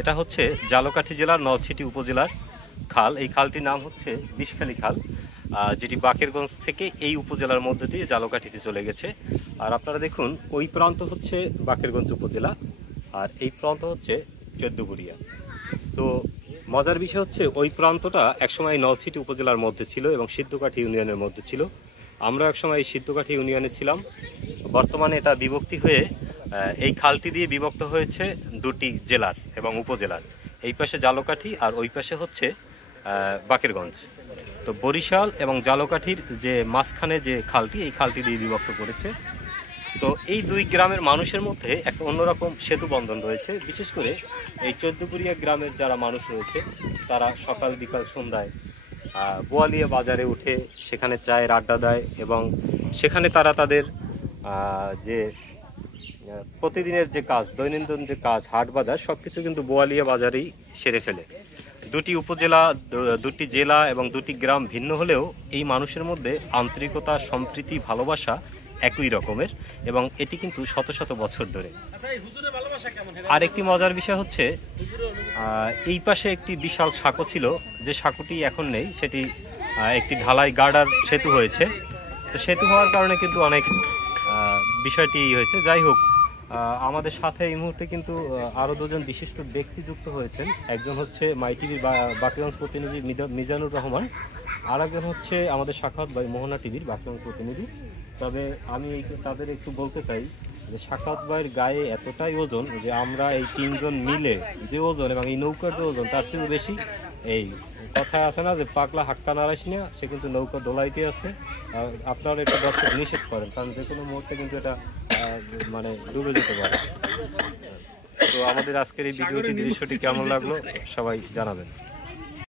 এটা হচ্ছে ঝালকাঠি জেলার নলছিটি উপজেলার খাল। এই খালটির নাম হচ্ছে বিষখালী খাল, যেটি বাকেরগঞ্জ থেকে এই উপজেলার মধ্যে দিয়ে ঝালকাঠিতে চলে গেছে। আর আপনারা দেখুন, ওই প্রান্ত হচ্ছে বাকেরগঞ্জ উপজেলা আর এই প্রান্ত হচ্ছে চৌদ্দগুড়িয়া। তো মজার বিষয় হচ্ছে ওই প্রান্তটা একসময় নলছিটি উপজেলার মধ্যে ছিল এবং সিদ্ধকাঠি ইউনিয়নের মধ্যে ছিল। আমরা একসময় এই সিদ্ধকাঠি ইউনিয়নে ছিলাম। বর্তমানে এটা বিভক্তি হয়ে এই খালটি দিয়ে বিভক্ত হয়েছে দুটি জেলার এবং উপজেলার। এই পাশে ঝালকাঠি আর ওই পাশে হচ্ছে বাকেরগঞ্জ। তো বরিশাল এবং ঝালকাঠির যে মাঝখানে যে খালটি, এই খালটি দিয়ে বিভক্ত করেছে। তো এই দুই গ্রামের মানুষের মধ্যে একটা অন্যরকম সেতু বন্ধন রয়েছে। বিশেষ করে এই চৌদ্দগুড়িয়া গ্রামের যারা মানুষ রয়েছে, তারা সকাল বিকাল সন্ধ্যায় বোয়ালিয়া বাজারে উঠে সেখানে চায়ের আড্ডা দেয় এবং সেখানে তারা তাদের যে প্রতিদিনের যে কাজ, দৈনন্দিন যে কাজ, হাট বাজার, সব কিছু কিন্তু বোয়ালিয়া বাজারেই সেরে ফেলে। দুটি উপজেলা, দুটি জেলা এবং দুটি গ্রাম ভিন্ন হলেও এই মানুষের মধ্যে আন্তরিকতা, সম্প্রীতি, ভালোবাসা একই রকমের এবং এটি কিন্তু শত শত বছর ধরে। আর একটি মজার বিষয় হচ্ছে, এই পাশে একটি বিশাল সাঁকো ছিল, যে সাঁকোটি এখন নেই। সেটি একটি ঢালাই গার্ডার সেতু হয়েছে। তো সেতু হওয়ার কারণে কিন্তু অনেক বিষয়টি হয়েছে। যাই হোক, আমাদের সাথে এই মুহূর্তে কিন্তু আরও দুজন বিশিষ্ট ব্যক্তি যুক্ত হয়েছেন। একজন হচ্ছে মাই টিভির বাকেরগঞ্জ প্রতিনিধি মিজানুর রহমান, আর একজন হচ্ছে আমাদের সাখাওয়াত ভাই মোহনা টিভির বাকেরগঞ্জ প্রতিনিধি। তবে আমি তাদের একটু বলতে চাই যে সাখাওয়াত ভাইয়ের গায়ে এতটাই ওজন যে আমরা এই তিনজন মিলে যে ওজন এবং এই নৌকার যে ওজন তার চেয়েও বেশি। এই কথা আছে না যে পাগলা হাক্কা নারাইস না, সে কিন্তু নৌকা দোলাইতে আছে। আপনারা এটা দর্শক নিষেধ করেন, কারণ যে কোনো মুহূর্তে কিন্তু এটা মানে ডুবে যেতে পারে। তো আমাদের আজকের এই ভিডিওটি, দৃশ্যটি কেমন লাগলো সবাই জানাবেন।